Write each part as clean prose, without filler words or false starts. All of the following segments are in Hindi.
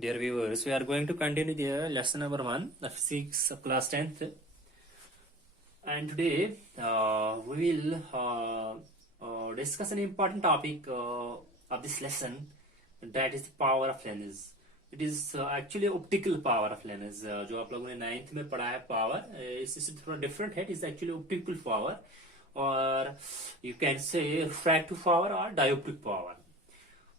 Dear viewers, we are going to continue the lesson number 1 of physics of class 10th. And today we will discuss an important topic of this lesson, that is the power of lenses. It is actually optical power of lenses. जो आप लोगों ने 9th में पढ़ा है power, इससे थोड़ा different है. It is actually optical power, और you can say refractive power और dioptric power.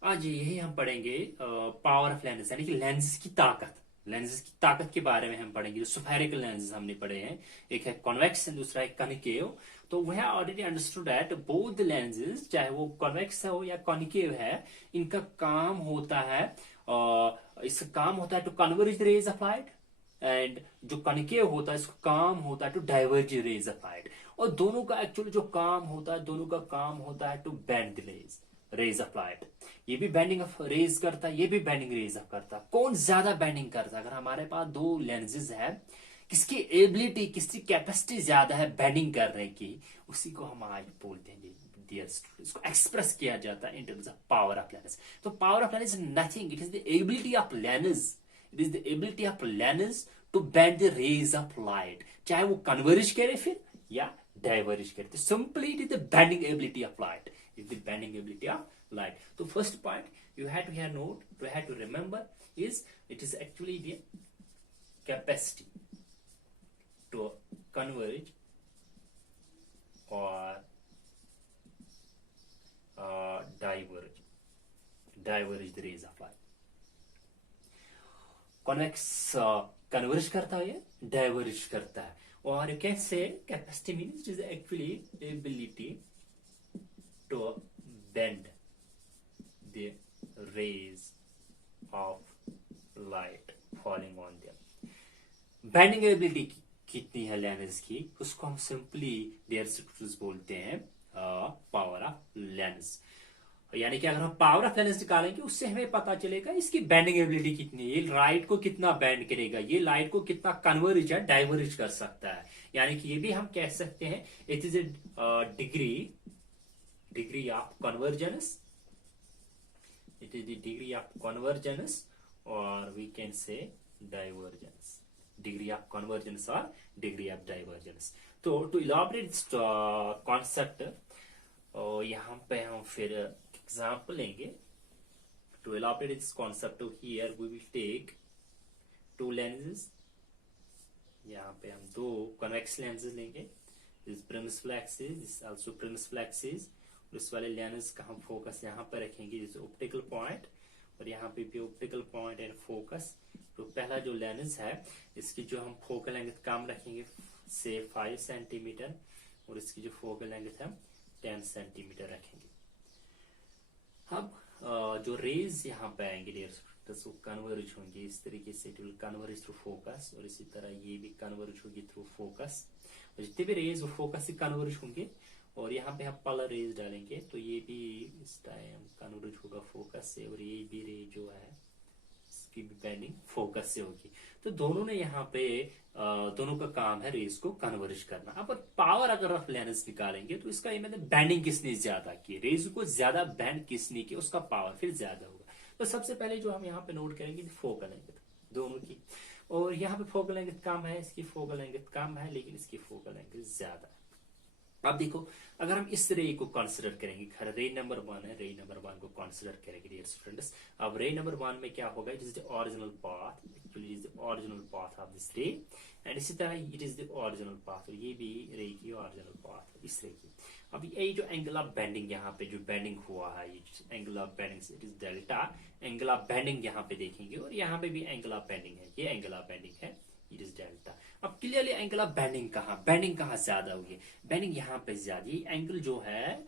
आज यही हम पढ़ेंगे पावर ऑफ लेंस, यानी कि लेंस की ताकत. लेंसेज की ताकत के बारे में हम पढ़ेंगे. जो स्फेरिकल लेंसेज हमने पढ़े हैं, एक है कॉन्वेक्स एंड दूसरा है कॉनिकेव. तो we have already understood that both the lenses, चाहे वो कॉन्वेक्स हो या कॉनिकेव है, इनका काम होता है इसका काम होता है to converge the rays of light, and जो कॉनिकेव होता है इसका काम होता है to diverge the rays of light. और दोनों का एक्चुअली जो काम होता है, दोनों का काम होता है to bend the rays of light. ये भी बेंडिंग ऑफ रेज करता है, ये भी बेंडिंग रेज ऑफ करता है. कौन ज्यादा बेंडिंग करता है? अगर हमारे पास दो लेंसेज है, किसकी एबिलिटी, किसकी कैपेसिटी ज्यादा है बेंडिंग करने की, उसी को हम आज बोलते हैं डियर स्टूडेंट्स. इसको एक्सप्रेस किया जाता है in terms of power of lens. तो power of lens is nothing, it is the ability of lens. It is the ability of lens to bend the rays of light, चाहे वो कन्वर्ज करे फिर या डाइवर्ज करे. Simply it is the bending ability of light. Is the bending ability of light. So first point you had to here note, you had to remember is it is actually the capacity to converge or diverge the rays of light. Convex converge करता है, diverge करता है. और you can say capacity means it is actually the ability to bend the rays of light falling on them. Bending ability कितनी है लेंस की, उसको हम सिंपली देयर स्टूडेंट्स बोलते हैं पावर ऑफ लेंस. यानी कि अगर हम पावर ऑफ लेंस निकालेंगे, उससे हमें पता चलेगा इसकी बेंडिंग एबिलिटी कितनी है, ये लाइट को कितना बेंड करेगा, ये लाइट को कितना कन्वर्ज या डाइवर्ज कर सकता है. यानी कि ये भी हम कह सकते हैं it is a degree of convergence. It is the degree of convergence, or we can say divergence. Degree of convergence or degree of divergence. तो to elaborate this concept, यहाँ पे हम फिर एग्जाम्पल लेंगे. To elaborate this concept here we will take two lenses. यहाँ पे हम दो convex lenses लेंगे. This principal axis, this also principal axis. इस वाले लेंस का हम फोकस यहाँ पर रखेंगे, जैसे ऑप्टिकल पॉइंट, और यहाँ पे भी ऑप्टिकल पॉइंट एंड फोकस. तो पहला जो लेंस है, इसकी जो हम फोकल लेंथ कम रखेंगे से 5 सेंटीमीटर, और इसकी जो फोकल लेंथ है 10 सेंटीमीटर रखेंगे. अब जो रेज यहाँ पे आएंगे डियर स्टूडेंट्स, वो कन्वर्ज होंगे इस तरीके से. It will converge through focus, और इसी तरह ये भी कन्वर्ज होगी थ्रू फोकस. जितने भी रेज वो फोकस से कन्वर्ज होंगे, और यहाँ पे हम पलर रेज डालेंगे, तो ये भी इस टाइम कन्वर्ज होगा फोकस से, और ये भी रे जो है इसकी भी बेंडिंग फोकस से होगी. तो दोनों ने यहाँ पे दोनों का काम है रेज को कन्वर्ज करना. अब पावर अगर आप लेंस निकालेंगे, तो इसका ये मतलब बेंडिंग किसने ज्यादा की, रेज को ज्यादा बेंड किसने की, उसका पावर फिर ज्यादा होगा. तो सबसे पहले जो हम यहाँ पे नोट करेंगे फोकल लेंथ दोनों की, और यहाँ पे फोकल लेंथ कम है, इसकी फोकल लेंथ कम है, लेकिन इसकी फोकल लेंथ ज्यादा है. अब देखो, अगर हम इस रे को कंसिडर करेंगे, रे नंबर 1 है, रे नंबर 1 को कंसिडर करेंगे डियर स्टूडेंट्स. अब रे नंबर 1 में क्या होगा, it is the original path, actually is the original path of this रे, एंड इसी तरह it is the original path, और ये भी रे की ओरिजिनल पाथ इस रे की. अब ये जो एंगल ऑफ बेंडिंग यहाँ पे जो बेंडिंग हुआ है, ये angle of bending it is delta. Angle of bending यहाँ पे देखेंगे, और यहाँ पे भी एंगल ऑफ बेंडिंग है, ये एंगल ऑफ बेंडिंग है, इट इज डेल्टा. अब क्लियरली एंगल ऑफ बेंडिंग कहाँ ज्यादा हुई है, बेंडिंग यहाँ पे ज्यादा. ये एंगल जो है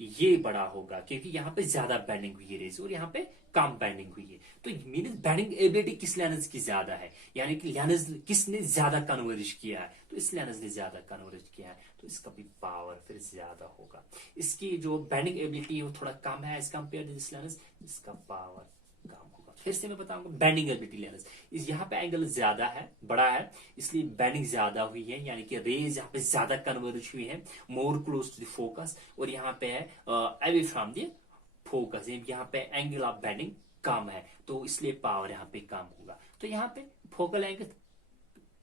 ये बड़ा होगा, क्योंकि यहाँ पे ज्यादा बेंडिंग हुई है रेस, और यहाँ पे कम बेंडिंग हुई है. तो मीन बेंडिंग एबिलिटी किस लेंस की ज्यादा है, यानी कि लेंस किसने ज्यादा कन्वर्ज किया है, तो इस लेंस ने ज्यादा कन्वर्ज किया है, तो इसका भी पावर फिर ज्यादा होगा. इसकी जो बेंडिंग एबिलिटी है वो थोड़ा कम है as compare to this lens, इसका पावर कम होगा. फिर से मैं बताऊंगा बेंडिंग एबिलिटी लेंस. इस यहाँ पे एंगल ज्यादा है, बड़ा है, इसलिए बेंडिंग ज्यादा हुई है, यानी कि रेज यहाँ पे ज्यादा कन्वर्ज हुई है, more close to the focus, और यहाँ पे है अवे फ्रॉम द फोकस. यहाँ पे एंगल ऑफ बेंडिंग कम है, तो इसलिए पावर यहाँ पे कम होगा। तो यहाँ पे फोकल लेंथ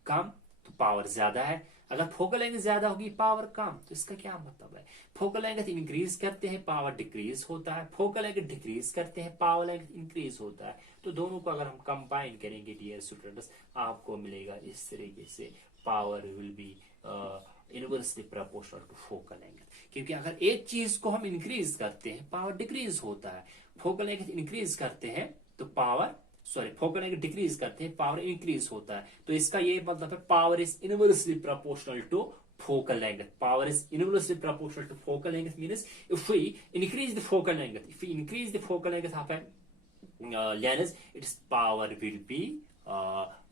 कम तो पावर ज्यादा है, अगर फोकल लेंथ ज्यादा होगी पावर कम, तो इसका क्या मतलब है? फोकल लेंथ इंक्रीज करते हैं पावर डिक्रीज होता है, फोकल लेंथ डिक्रीज करते हैं पावर लेंथ इंक्रीज होता है। तो दोनों को अगर हम कंबाइन करेंगे डियर स्टूडेंट्स, आपको मिलेगा इस तरीके से power will be inversely proportional to focal length. क्योंकि अगर एक चीज को हम इंक्रीज करते हैं पावर डिक्रीज होता है, फोकल लेंथ इंक्रीज करते हैं तो पावर फोकल लेंथ डिक्रीज करते हैं पावर इंक्रीज होता है। तो इसका ये मतलब है power is inversely proportional to focal length. Power is inversely proportional to focal length, means if we increase the focal length of a lens, its power will be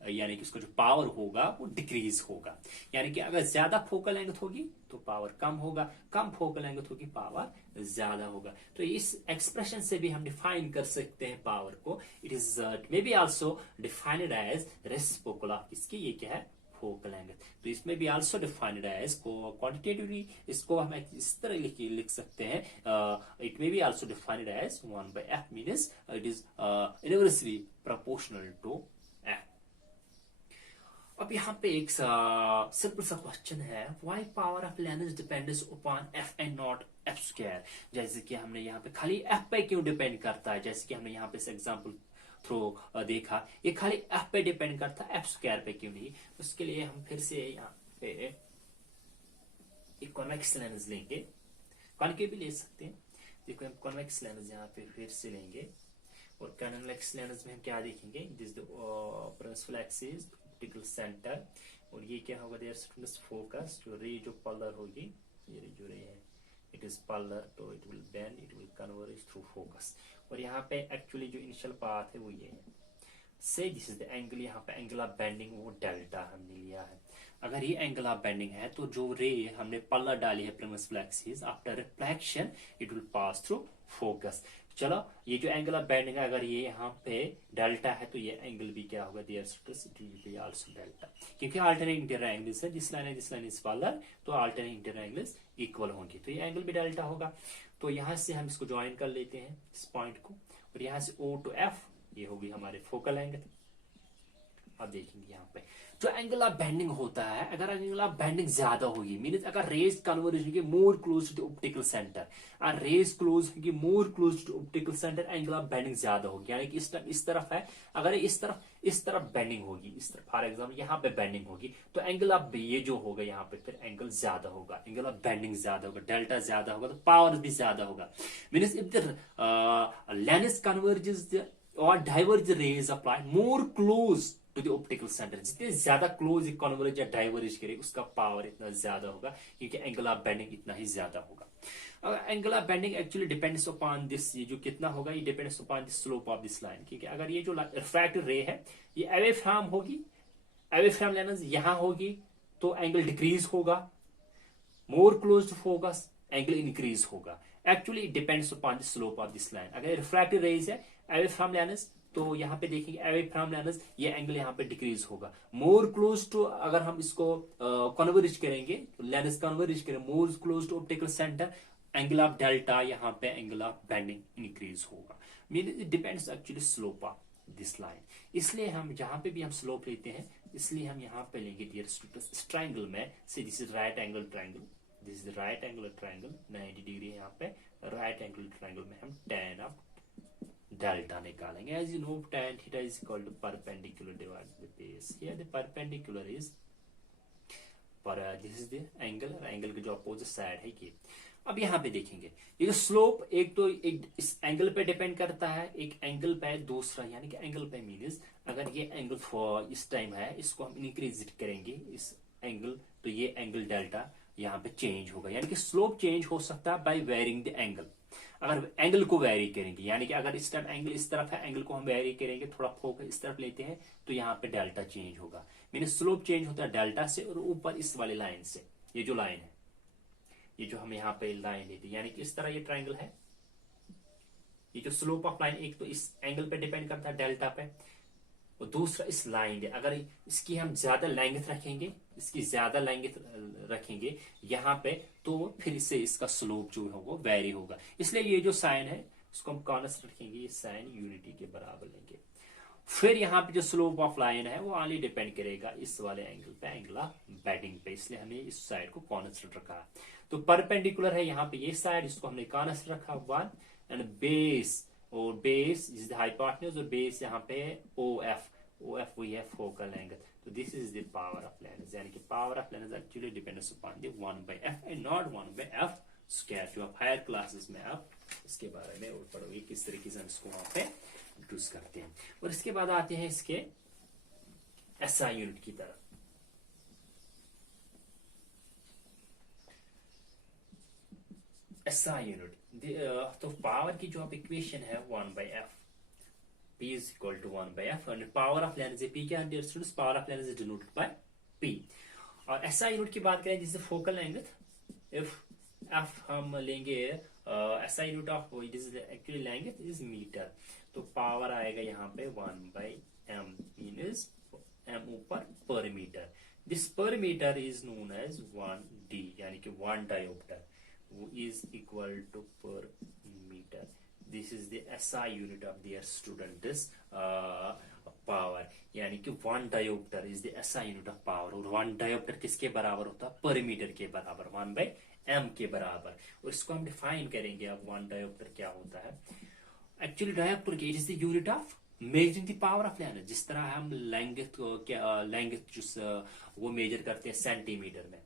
यानी कि उसका जो पावर होगा वो डिक्रीज होगा। यानी कि अगर ज्यादा फोकल लेंथ होगी तो पावर कम होगा, कम फोकल लेंथ होगी पावर ज्यादा होगा। तो इस एक्सप्रेशन से भी हम डिफाइन कर सकते हैं पावर को। It is may be also defined as reciprocal of इसकी, ये क्या है? Focal length. तो इसमें भी आल्सो डिफाइंड एज क्वांटिटेटिवली, इसको हम इस तरह लिख सकते हैं, it may be also defined as 1/f, means it is inversely proportional to f। अब यहाँ पे एक सिंपल सा क्वेश्चन है, why power of lens depends upon f and not f square. जैसे कि हमने यहाँ पे खाली f पे क्यों डिपेंड करता है, जैसे कि हमने यहाँ पे एग्जांपल थ्रू देखा, ये खाली f पे डिपेंड करता है, f स्क्वायर पे क्यों नहीं? उसके लिए हम फिर से यहाँ पे एक कॉन्वेक्स लेंस लेंगे, कॉनकेव भी ले सकते हैं। देखो हम कॉन्वेक्स लेंस यहाँ पे फिर से लेंगे, और कॉन्वेक्स लेंस में हम क्या देखेंगे? This the principal axis, optical centre, और ये क्या होगा? देयर स्टूडेंट्स फोकस, जो रे जो पल्लर होगी, ये रे जो रे है इट इज पल्लर, तो it will bend, it will converge through focus. और यहाँ पे एक्चुअली जो इनिशियल पाथ है वो ये है, से दिस इज द एंगल, यहाँ पे एंगल ऑफ बेंडिंग वो डेल्टा हमने लिया है। अगर ये एंगल ऑफ बेंडिंग है तो जो रे हमने पल्लर डाली है principal axis, after reflection it will pass through focus. चलो ये जो एंगल ऑफ बेंडिंग है, अगर ये यहाँ पे डेल्टा है तो ये एंगल भी क्या होगा? There students it will be also delta, क्योंकि अल्टरनेट इंटीरियर एंगल्स है, दिस लाइन है, दिस लाइन इज पल्लर, तो अल्टरनेट इंटीरियर एंगल्स इक्वल होंगे, तो ये एंगल भी डेल्टा होगा। तो यहाँ से हम इसको ज्वाइन कर लेते हैं इस पॉइंट को, और यहाँ से O to F ये होगी हमारे फोकल लेंथ। अब देखेंगे यहाँ पे जो एंगल ऑफ बेंडिंग होता है, अगर एंगल ऑफ बेंडिंग ज्यादा होगी, मींस अगर रेज कन्वर्ज होगी more close to optical centre, और रेज क्लोज होगी more close to optical centre, angle of bending ज्यादा होगी। यानी कि इस तरफ है, अगर इस तरफ बेंडिंग होगी, इस तरफ फॉर एग्जाम्पल यहाँ पे बेंडिंग होगी, तो एंगल ऑफ ये जो होगा यहाँ पे फिर एंगल ज्यादा होगा, एंगल ऑफ बेंडिंग ज्यादा होगा, डेल्टा ज्यादा होगा, तो पावर भी ज्यादा होगा। Means if the lens converges और diverge rays apply more close to the optical centre, जितने ज्यादा क्लोज कन्वर्ज या डाइवर्ज करे उसका पावर इतना ज्यादा होगा, क्योंकि एंगल ऑफ बेंडिंग इतना ही ज्यादा होगा। Angle of bending actually depends upon this, ये जो कितना होगा ये depends upon the slope of this line, क्योंकि अगर ये जो रिफ्रैक्टेड रे है ये अवे फ्रॉम होगी, अवे फ्रॉम लेंस यहां होगी तो एंगल डिक्रीज होगा, more close to focus angle increase होगा। Actually it depends upon the slope of this line. अगर रिफ्रैक्टेड रेज है अवे फ्रॉम लेंस, तो यहाँ पे देखेंगे अवे फ्रॉम लेंस ये एंगल यहाँ पे डिक्रीज होगा। मोर क्लोज टू, अगर हम इसको कन्वर्ज करेंगे, लेंस कन्वर्ज करें more close to optical centre, angle of delta यहाँ पे एंगल ऑफ बेंडिंग इंक्रीज होगा। Mean it depends actually slope of this line. इसलिए हम जहां पे भी हम स्लोप लेते हैं, इसलिए हम यहाँ पे लेंगे डियर स्टूडेंट्स ट्राइंगल में से, this is right angle triangle, this is right angle triangle 90 degree है यहाँ पे, राइट एंगल ट्राइंगल में हम tan ऑफ डेल्टा निकालेंगे। As you know tan theta is equal to perpendicular divide by base, here the perpendicular is पर दिस इज द एंगल, और एंगल के जो अपोजिट साइड है ये। अब यहाँ पे देखेंगे ये जो स्लोप एक तो एक इस एंगल पे डिपेंड करता है, एक एंगल पे दूसरा, यानी कि एंगल पे मीन्स अगर ये एंगल फॉर इस टाइम है इसको हम इंक्रीज करेंगे इस एंगल, तो ये एंगल डेल्टा यहाँ पे चेंज होगा। यानी कि स्लोप चेंज हो सकता है बाय वेरिंग द एंगल, अगर एंगल को वेरी करेंगे, यानी कि अगर इस टाइम एंगल इस तरफ है, एंगल को हम वेरी करेंगे, थोड़ा फोकस इस तरफ लेते हैं तो यहाँ पे डेल्टा चेंज होगा। मीन स्लोप चेंज होता है डेल्टा से, और ऊपर इस वाली लाइन से, ये जो लाइन है, ये जो हम यहाँ पे लाइन लेते हैं, यानी कि इस तरह ये ट्राइंगल है, ये जो स्लोप ऑफ लाइन एक तो इस एंगल पे डिपेंड करता है डेल्टा पे, और दूसरा इस लाइन है। अगर इसकी हम ज्यादा लेंथ रखेंगे, इसकी ज्यादा लेंथ रखेंगे यहाँ पे, तो फिर इससे इसका स्लोप जो है वो वेरी होगा। इसलिए ये जो साइन है उसको हम कांस्टेंट रखेंगे, ये साइन यूनिटी के बराबर लेंगे। फिर यहाँ पे जो स्लोप ऑफ लाइन है वो ऑनली डिपेंड करेगा इस वाले एंगल पे, एंगल ऑफ बेडिंग पे, इसलिए हमने इस साइड को कांस्टेंट रखा। तो परपेंडिकुलर है यहाँ पे ये साइड, इसको हमने कांस्टेंट रखा 1, एंड बेस, और बेस इज द हाइपोटेन्यूज, और बेस यहाँ पे ओ एफ, ओ एफ वही है फोकल एंगल। तो this is the power of lens, यानी कि power of lens actually depends upon the 1/f and not 1/f square. जो आप हायर क्लासेस में आप इसके बारे में और पढ़ोगे किस तरीके से हम इसको वहां पे इंट्रोड्यूस करते हैं। और इसके बाद आते हैं इसके एसआई यूनिट की तरफ। एसआई यूनिट, तो पावर की जो आप इक्वेशन है 1/f, P is equal to 1/f, and power of lens है P क्या है dear students, power of lens is denoted by P। और एसआई यूनिट की बात करें जिससे फोकल लेंथ, इफ एफ हम लेंगे SI unit of it is actually length is metre, तो पावर आएगा यहाँ पे 1/m, मीन्स m ऊपर per metre. This per metre is known as 1d, यानी कि 1 dioptre is equal to per meter. This is the SI unit of their student is power, यानी कि 1 diopter is the SI unit of power। और 1 diopter किसके बराबर होता है, पर मीटर के बराबर, 1/m के बराबर। और इसको हम डिफाइन करेंगे अब 1 diopter क्या होता है। Actually dioptre it is the unit of measuring the power of length. जिस तरह हम लेंथ वो मेजर करते हैं सेंटीमीटर में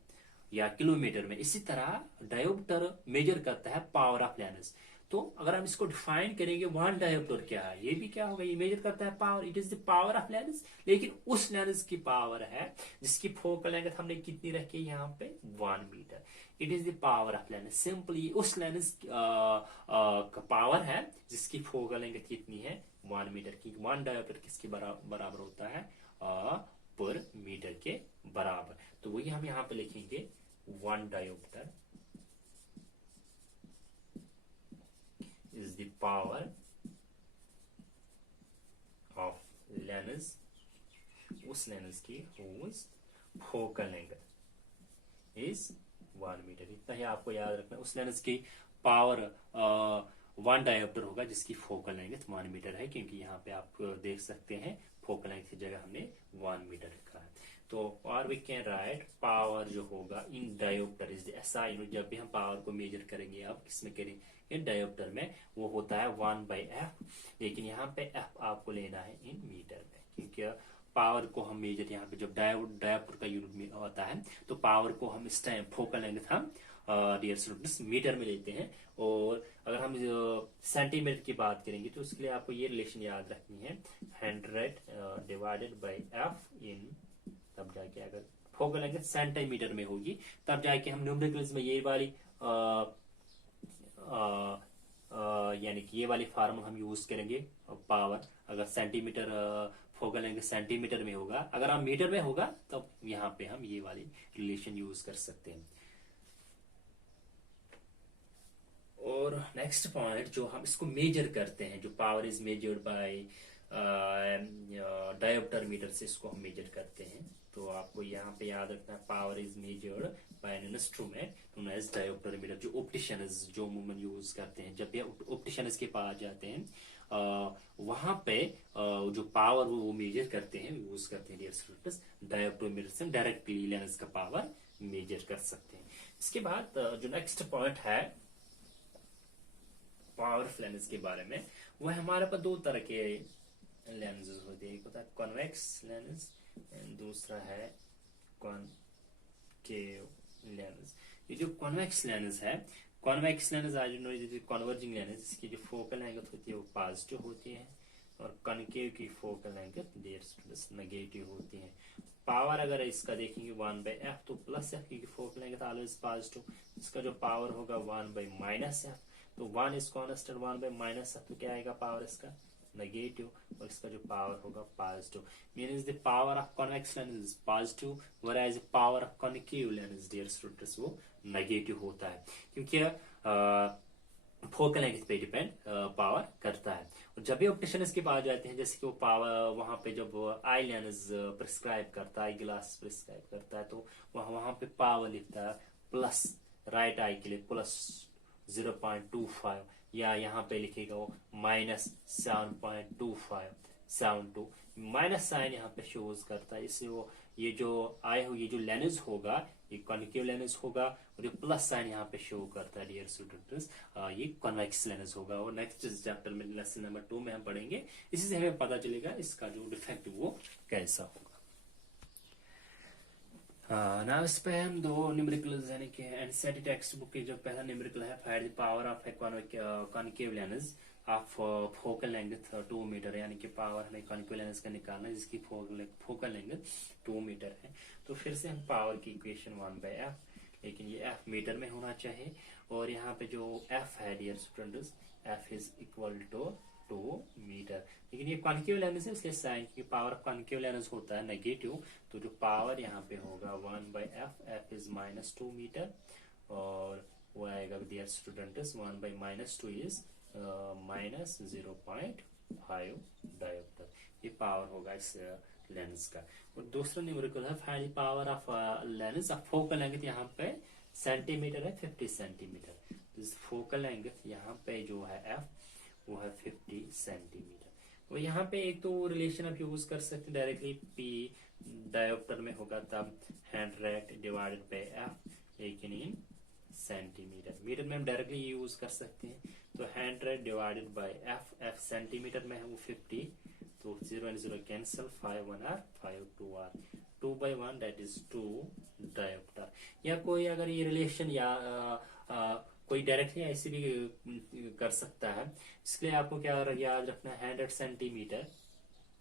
या किलोमीटर में, इसी तरह डायोप्टर मेजर करता है पावर ऑफ लेंस। तो अगर हम इसको डिफाइन करेंगे 1 डायोप्टर क्या है, ये भी क्या होगा, ये मेजर करता है power, it is the power of lens, लेकिन उस लेंस की पावर है जिसकी फोकल लेंथ हमने कितनी रखी है यहाँ पे 1 metre. It is the power of lens, simply उस लेंस का पावर है जिसकी फोकल लेंथ कितनी है 1 मीटर की। 1 डायोप्टर किसके बराबर होता है, पर मीटर के बराबर। तो वही हम यहाँ पे लिखेंगे 1 diopter is the power of lens, उस लेंस की whose focal length is 1 metre. इतना ही आपको याद रखना, उस लेंस की पावर 1 डायोप्टर होगा जिसकी फोकल लेंथ 1 मीटर है, क्योंकि यहाँ पे आप देख सकते हैं फोकल लेंथ की जगह हमने 1 मीटर रखा है। तो और वी कैन राइट पावर जो होगा in dioptre is the SI unit. जब भी हम पावर को मेजर करेंगे, आप किसमें करेंगे, इन डायोप्टर में, वो होता है 1/f, लेकिन यहाँ पे f आपको लेना है इन मीटर में, क्योंकि पावर को हम मेजर यहाँ पे जब डायोप्टर का यूनिट में होता है तो पावर को हम इस टाइम फोकल लेंथ हम डियर स्टूडेंट्स मीटर में लेते हैं। और अगर हम सेंटीमीटर की बात करेंगे तो उसके लिए आपको ये रिलेशन याद रखनी है, 100 डिवाइडेड बाई f इन, तब जाके अगर फोकल लेंथ सेंटीमीटर में होगी तब जाके हम न्यूमेरिकल्स में ये वाली यानी कि ये वाली फार्मूला हम यूज करेंगे पावर। अगर सेंटीमीटर फोकल लेंथ सेंटीमीटर में होगा, अगर हम मीटर में होगा तब यहाँ पे हम ये वाली रिलेशन यूज कर सकते हैं। और नेक्स्ट पॉइंट जो हम इसको मेजर करते हैं, जो power is measured by dioptre metre से इसको हम मेजर करते हैं। तो आपको यहाँ पे याद रखना, power is measured by an instrument known as dioptre metre. जो ऑप्टिशियंस जो मूवमेंट यूज करते हैं, जब भी ऑप्टिशियंस के पास जाते हैं वहां पे जो पावर वो मेजर करते हैं, यूज करते हैं डियर स्टूडेंट्स, डायोप्टर मीटर से डायरेक्टली लेंस का पावर मेजर कर सकते हैं। इसके बाद जो नेक्स्ट पॉइंट है पावर ऑफ लेंस के बारे में, वह हमारे पास 2 तरह के लेंसेज होते हैं, एक होता है कॉन्वेक्स लेंस एंड दूसरा है कॉनकेव लेंस। ये जो कॉन्वेक्स लेंस है, कॉन्वेक्स लेंस आज कॉन्वर्जिंग लेंस, इसकी जो फोकल लेंथ होती है वो पॉजिटिव होती है, और कॉनकेव की focal length dear students negative होती है। पावर अगर इसका देखेंगे 1/f तो प्लस f, क्योंकि फोकल लेंथ ऑलवेज पॉजिटिव। इसका जो पावर होगा 1/-f, तो 1 इज कॉन्स्टेंट, 1/-f, तो क्या आएगा पावर इसका नेगेटिव, और इसका जो पावर होगा positive. Means the power of convex lens is positive, whereas the power of concave lens dear students वो नेगेटिव होता है, क्योंकि फोकल लेंथ पे डिपेंड पावर करता है। और जब भी ऑप्टिशियन के पास जाते हैं, जैसे कि वो पावर वहां पे जब आई लेंस प्रिस्क्राइब करता है, ग्लास प्रिस्क्राइब करता है, तो वहां पे पावर लिखता है प्लस, राइट आई के लिए प्लस 0.25, या यहाँ पे लिखेगा वो -7.2572। माइनस साइन यहाँ पे शोज करता है, इसलिए वो ये जो आए हो, ये जो लेंस होगा ये कॉन्केव लेंस होगा, और ये प्लस साइन यहाँ पे शो करता है डियर स्टूडेंट्स, ये कॉन्वेक्स लेंस होगा। और नेक्स्ट चैप्टर में लेसन नंबर 2 में हम पढ़ेंगे, इसी से हमें पता चलेगा इसका जो डिफेक्ट वो कैसा होगा। ना इस पे हम दो न्यूमेरिकल्स यानी कि एनसीईआरटी टेक्स्ट बुक की जो पहला न्यूमेरिकल है, find the power of a concave lens of focal length 2 metre, यानी कि पावर हमें कॉन्केव लेंस का निकालना है जिसकी फोकल लेंथ 2 मीटर है। तो फिर से हम पावर की इक्वेशन 1/f, लेकिन ये f मीटर में होना चाहिए, और यहाँ पे जो f है dear students, f is equal to 2 metre. लेकिन ये कॉन्केव लेंस है, इसलिए साइन की पावर ऑफ कॉन्केव लेंस होता है नेगेटिव, तो जो पावर यहाँ पे होगा 1/f, f इज -2 मीटर, और वो आएगा डियर स्टूडेंट्स 1/-2 इज -0.5 डायोप्टर। ये पावर होगा इस लेंस का। और दूसरा न्यूमेरिकल है, find power of lens of focal length, यहाँ पे सेंटीमीटर है 50 सेंटीमीटर, फोकल लेंथ यहाँ पे जो है f वो है 50 सेंटीमीटर। और यहाँ पे एक तो रिलेशन आप यूज कर सकते हैं डायरेक्टली, p डायोप्टर में होगा तब 100 डिवाइडेड बाय f, लेकिन इन सेंटीमीटर, मीटर में हम डायरेक्टली यूज कर सकते हैं। तो 100 डिवाइडेड बाय f सेंटीमीटर में है वो 50, तो 0 and 0 cancel, 5 1 r 5 2 r, 2/1 that is 2 dioptre. या कोई अगर ये रिलेशन या कोई डायरेक्टली ऐसे भी कर सकता है, इसलिए आपको क्या याद रखना है, 100 सेंटीमीटर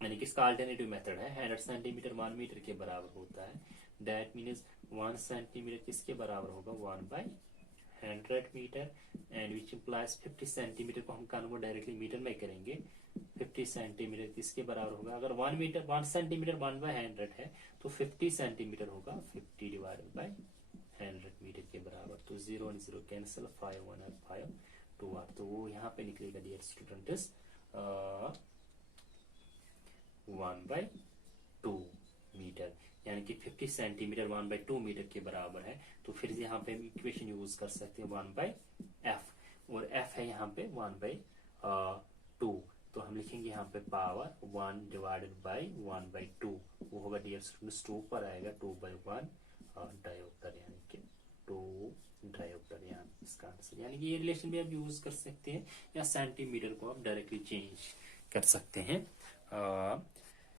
यानी कि इसका अल्टरनेटिव मेथड है, 100 सेंटीमीटर 1 मीटर के बराबर होता है। दैट मीन्स 1 सेंटीमीटर किसके बराबर होगा, 1/100 metre, and which implies 50 centimetre को हम कन्वर्ट डायरेक्टली मीटर में करेंगे, 50 सेंटीमीटर किसके बराबर होगा, अगर 1 सेंटीमीटर 1/100 है तो 50 सेंटीमीटर होगा 50 डिवाइडेड बाय 100 मीटर के बराबर। तो 0 and 0 कैंसिल, 5 1 r 5 2 r, तो वो यहाँ पे निकलेगा डियर स्टूडेंट्स 1/2 मीटर, यानी कि 50 सेंटीमीटर 1/2 मीटर के बराबर है। तो फिर यहाँ पे हम इक्वेशन यूज कर सकते हैं 1/f, और f है यहाँ पे 1/2, तो हम लिखेंगे यहाँ पे पावर 1 डिवाइडेड बाय 1/2, वो होगा डियर स्टूडेंट्स 2 पर आएगा 2/1 डायोप्टर, यानी कि 2 डायोप्टर, यानी इसका आंसर। यानी कि ये रिलेशन भी आप यूज कर सकते हैं, या सेंटीमीटर को आप डायरेक्टली चेंज कर सकते हैं।